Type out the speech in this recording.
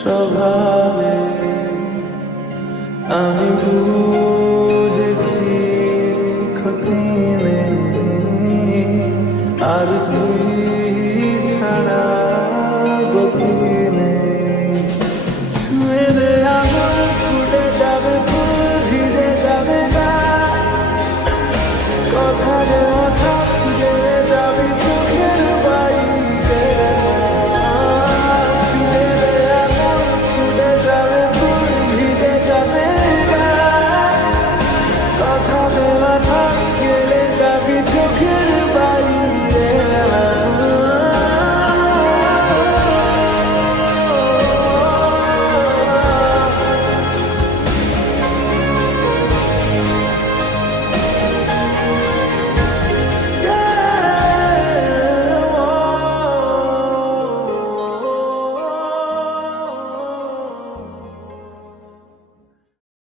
স্বভাবে আমি বুঝেছি ক্ষতি নেই আর তুই